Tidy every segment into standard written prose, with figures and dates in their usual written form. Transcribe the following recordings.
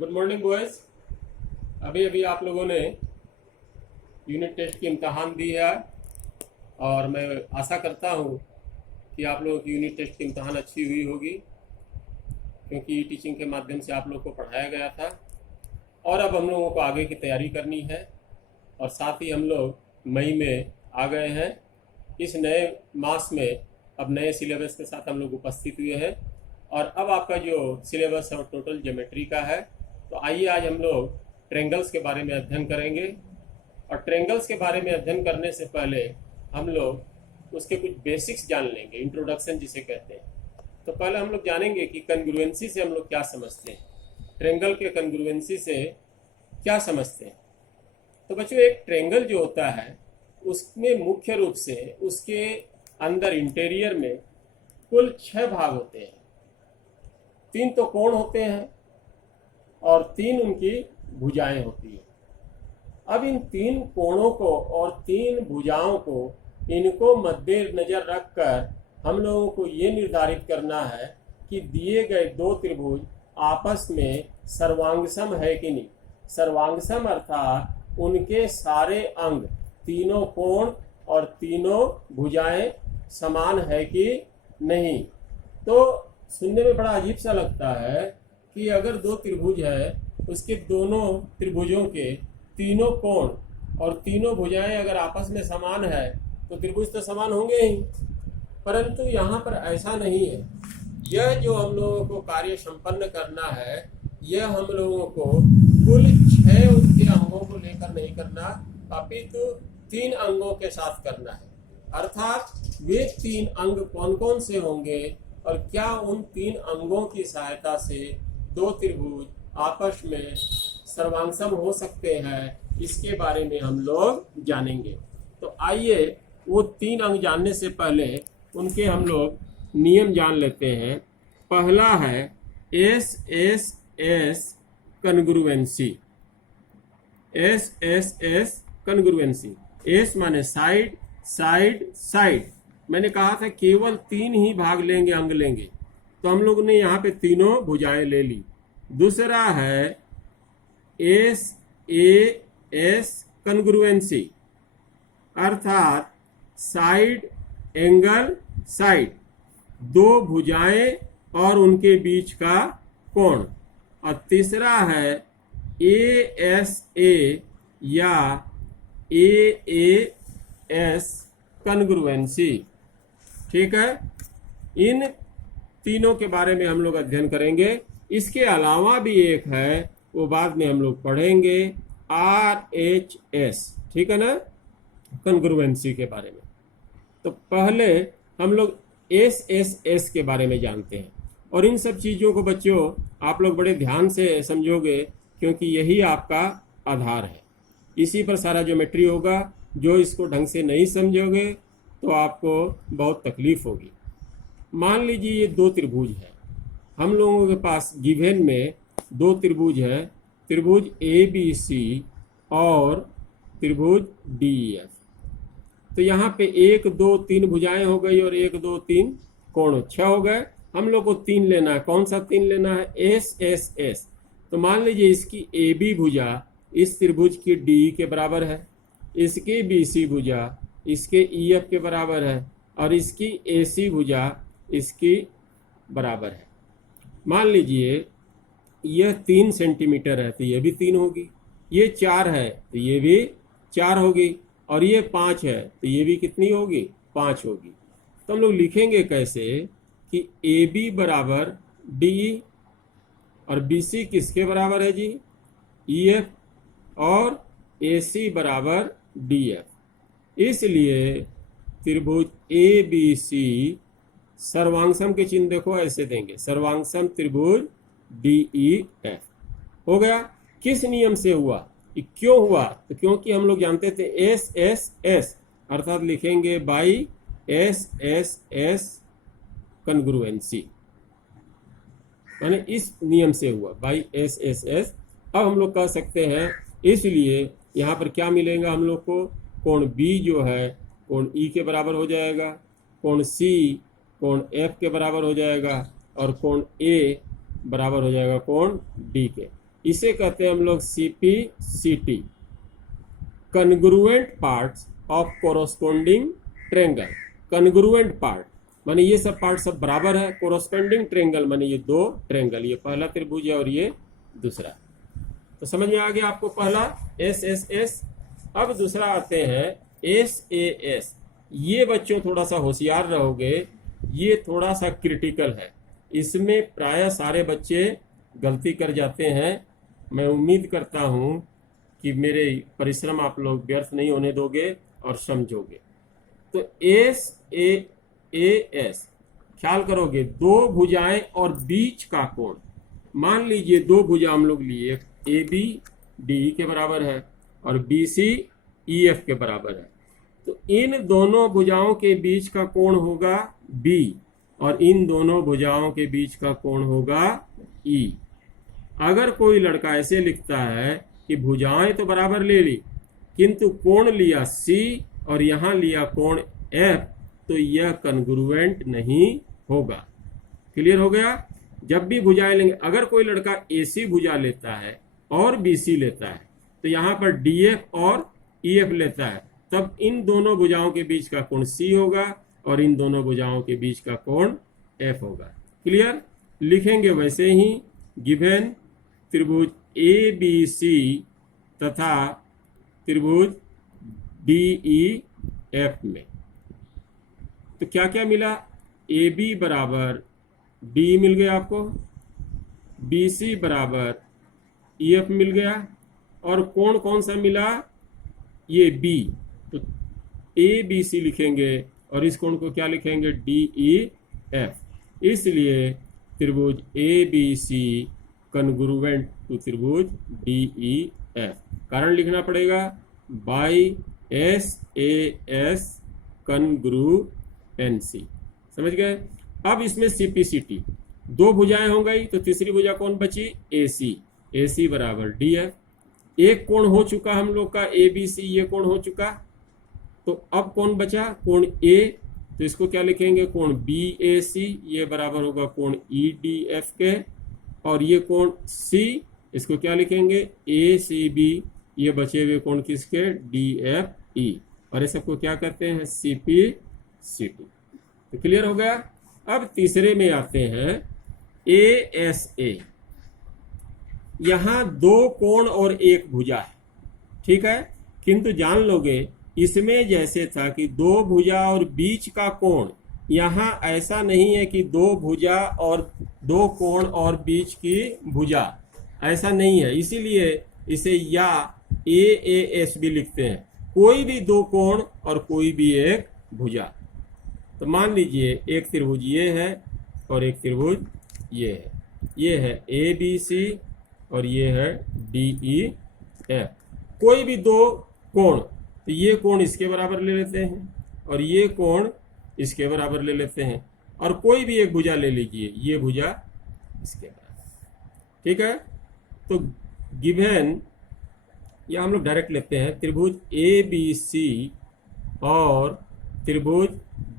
Good morning boys. अभी अभी आप लोगों ने यूनिट टेस्ट की इम्तहान दी है और मैं आशा करता हूँ कि आप लोगों की यूनिट टेस्ट की इम्तहान अच्छी हुई होगी, क्योंकि टीचिंग के माध्यम से आप लोगों को पढ़ाया गया था और अब हम लोगों को आगे की तैयारी करनी है। और साथ ही हम लोग मई में आ गए हैं। इस नए मास में अब नए सिलेबस के साथ हम लोग उपस्थित हुए हैं और अब आपका जो सिलेबस है वो टोटल ज्योमेट्री का है। तो आइए आज हम लोग ट्रेंगल्स के बारे में अध्ययन करेंगे। और ट्रेंगल्स के बारे में अध्ययन करने से पहले हम लोग उसके कुछ बेसिक्स जान लेंगे, इंट्रोडक्शन जिसे कहते हैं। तो पहले हम लोग जानेंगे कि कन्ग्रुएंसी से हम लोग क्या समझते हैं, ट्रेंगल के कन्ग्रुएंसी से क्या समझते हैं। तो बच्चों, एक ट्रेंगल जो होता है उसमें मुख्य रूप से उसके अंदर इंटीरियर में कुल 6 भाग होते हैं। 3 तो कोण होते हैं और 3 उनकी भुजाएं होती हैं। अब इन 3 कोणों को और 3 भुजाओं को, इनको मद्देनजर रखकर हम लोगों को ये निर्धारित करना है कि दिए गए 2 त्रिभुज आपस में सर्वांगसम है कि नहीं। सर्वांगसम अर्थात उनके सारे अंग, तीनों कोण और तीनों भुजाएं समान है कि नहीं। तो सुनने में बड़ा अजीब सा लगता है कि अगर 2 त्रिभुज है, उसके दोनों त्रिभुजों के तीनों कोण और तीनों भुजाएं अगर आपस में समान है तो त्रिभुज तो समान होंगे ही। परंतु यहाँ पर ऐसा नहीं है। यह जो हम लोगों को कार्य संपन्न करना है, यह हम लोगों को कुल 6 उनके अंगों को लेकर नहीं करना, अपितु 3 अंगों के साथ करना है। अर्थात वे 3 अंग कौन कौन से होंगे और क्या उन 3 अंगों की सहायता से 2 त्रिभुज आपस में सर्वांगसम हो सकते हैं, इसके बारे में हम लोग जानेंगे। तो आइए वो 3 अंग जानने से पहले उनके हम लोग नियम जान लेते हैं। पहला है S S S congruency. S S S congruency. S माने साइड, साइड, साइड। मैंने कहा था केवल 3 ही भाग लेंगे, अंग लेंगे, तो हम लोग ने यहाँ पे तीनों भुजाएं ले ली। दूसरा है एस ए एस कन्ग्रुएंसी, अर्थात साइड, एंगल, साइड, 2 भुजाएं और उनके बीच का कोण। और तीसरा है ए एस ए या ए एस कन्ग्रुएंसी। ठीक है, इन तीनों के बारे में हम लोग अध्ययन करेंगे। इसके अलावा भी एक है, वो बाद में हम लोग पढ़ेंगे, RHS। ठीक है ना, कन्ग्रुएंसी के बारे में। तो पहले हम लोग SSS के बारे में जानते हैं। और इन सब चीज़ों को बच्चों आप लोग बड़े ध्यान से समझोगे, क्योंकि यही आपका आधार है। इसी पर सारा ज्योमेट्री होगा। जो इसको ढंग से नहीं समझोगे तो आपको बहुत तकलीफ होगी। मान लीजिए ये 2 त्रिभुज है। हम लोगों के पास गिवन में 2 त्रिभुज है, त्रिभुज ABC और त्रिभुज DEF। तो यहाँ पे 1 2 3 भुजाएं हो गई और 1 2 3 कोण, 6 हो गए। हम लोग को 3 लेना है। कौन सा 3 लेना है? SSS। तो मान लीजिए इसकी AB भुजा इस त्रिभुज की DE के बराबर है, इसकी BC भुजा इसके EF के बराबर है और इसकी AC भुजा इसकी बराबर है। मान लीजिए यह 3 सेंटीमीटर है तो ये भी 3 होगी, ये 4 है तो ये भी 4 होगी, और ये 5 है तो ये भी कितनी होगी? 5 होगी। तो हम लोग लिखेंगे कैसे कि AB बराबर DE और BC किसके बराबर है जी? EF, और AC बराबर DF। इसलिए त्रिभुज ABC सर्वांगसम के चिन्ह देखो ऐसे देंगे, सर्वांगसम त्रिभुज DEF हो गया। किस नियम से हुआ? क्यों हुआ? तो क्योंकि हम लोग जानते थे SSS, अर्थात लिखेंगे बाई SSS कन्ग्रुएंसी, माने इस नियम से हुआ, बाई SSS। अब हम लोग कह सकते हैं, इसलिए यहाँ पर क्या मिलेगा हम लोग को? कोण B जो है कोण E के बराबर हो जाएगा, कोण C कोण F के बराबर हो जाएगा और कोण A बराबर हो जाएगा कोण D के। इसे कहते हैं हम लोग CPCT, congruent parts of corresponding triangle. Congruent part माने ये सब पार्ट सब बराबर है, कोरोस्पोंडिंग ट्रेंगल माने ये दो ट्रेंगल, ये पहला त्रिभुज है और ये दूसरा। तो समझ में आ गया आपको पहला SSS। अब दूसरा आते हैं SAS। ये बच्चों थोड़ा सा होशियार रहोगे, ये थोड़ा सा क्रिटिकल है, इसमें प्रायः सारे बच्चे गलती कर जाते हैं। मैं उम्मीद करता हूँ कि मेरे परिश्रम आप लोग व्यर्थ नहीं होने दोगे और समझोगे। तो SAS ख्याल करोगे, दो भुजाएं और बीच का कोण। मान लीजिए दो भुजा हम लोग लिए, AB DE के बराबर है और BC EF के बराबर है। तो इन दोनों भुजाओं के बीच का कोण होगा B और इन दोनों भुजाओं के बीच का कोण होगा E। अगर कोई लड़का ऐसे लिखता है कि भुजाएं तो बराबर ले ली किंतु कोण लिया C और यहाँ लिया कोण F, तो यह कन्ग्रुएंट नहीं होगा। क्लियर हो गया? जब भी भुजाएं लेंगे, अगर कोई लड़का AC भुजा लेता है और BC लेता है तो यहाँ पर DF और EF लेता है, तब इन दोनों भुजाओं के बीच का कोण C होगा और इन दोनों भुजाओं के बीच का कोण F होगा। क्लियर? लिखेंगे वैसे ही, गिवन त्रिभुज ABC तथा त्रिभुज DEF में तो क्या क्या मिला? AB बराबर D मिल गया आपको, BC बराबर EF मिल गया, और कोण कौन सा मिला? ये B। तो ABC लिखेंगे और इस कोण को क्या लिखेंगे? DEF। इसलिए त्रिभुज ABC कन्ग्रुएंट टू त्रिभुज DEF। कारण लिखना पड़ेगा बाई SAS कन्ग्रुएंसी। समझ गए? अब इसमें CPCT, दो भुजाएं हो गई तो तीसरी भुजा कौन बची? AC बराबर DF। एक कोण हो चुका हम लोग का ABC, ये कोण हो चुका, तो अब कौन बचा? कोण A। तो इसको क्या लिखेंगे? कोण BAC, ये बराबर होगा कोण EDF के, और ये कोण C, इसको क्या लिखेंगे? ACB, ये बचे हुए कोण किसके? DFE, और ये सबको क्या करते हैं? CPCT। तो क्लियर हो गया? अब तीसरे में आते हैं ASA। यहां दो कोण और एक भुजा है, ठीक है, किंतु जान लोगे इसमें जैसे था कि दो भुजा और बीच का कोण, यहां ऐसा नहीं है कि दो भुजा और दो कोण और बीच की भुजा, ऐसा नहीं है। इसीलिए इसे या AAS भी लिखते हैं, कोई भी दो कोण और कोई भी एक भुजा। तो मान लीजिए एक त्रिभुज ये है और एक त्रिभुज ये है ABC और ये है DEF। कोई भी दो कोण, तो ये कोण इसके बराबर ले लेते हैं और ये कोण इसके बराबर ले लेते हैं, और कोई भी एक भुजा ले लीजिए, ये भुजा इसके बराबर। ठीक है? तो गिवन, या हम लोग डायरेक्ट लेते हैं, त्रिभुज ABC और त्रिभुज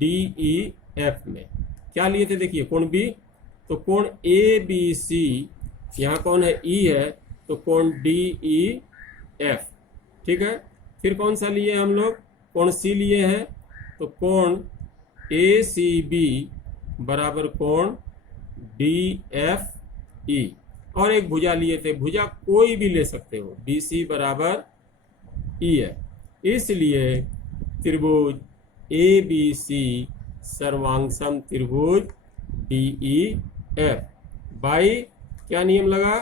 DEF में क्या लिए थे? देखिए कोण B, तो कोण ABC, यहाँ कौन है? E है, तो कोण DEF। ठीक है? फिर कौन सा लिए हम लोग? कोण C लिए हैं, तो कोण ACB बराबर कोण DFE, और एक भुजा लिए थे, भुजा कोई भी ले सकते हो, BC बराबर E है। इसलिए त्रिभुज ABC सर्वांगसम त्रिभुज DEF बाई क्या नियम लगा?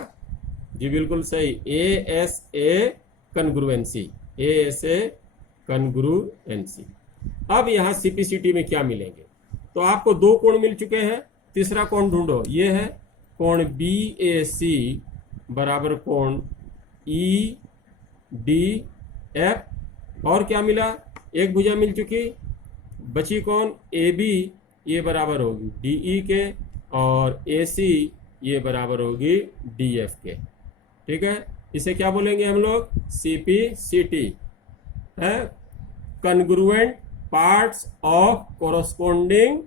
जी बिल्कुल सही, ASA कन्ग्रुएंसी, ASA कन्ग्रुएंसी। अब यहाँ CPCT में क्या मिलेंगे? तो आपको दो कोण मिल चुके हैं, तीसरा कोण ढूंढो। ये है कोण BAC बराबर कोण EDF, और क्या मिला? एक भुजा मिल चुकी, बची कौन? AB, ये बराबर होगी DE के, और AC ये बराबर होगी DF के। ठीक है? इसे क्या बोलेंगे हम लोग? CPCT है, congruent parts of corresponding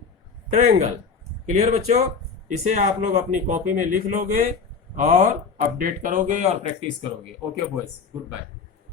triangle. Clear बच्चों? इसे आप लोग अपनी कॉपी में लिख लोगे और अपडेट करोगे और प्रैक्टिस करोगे। Okay boys, good bye.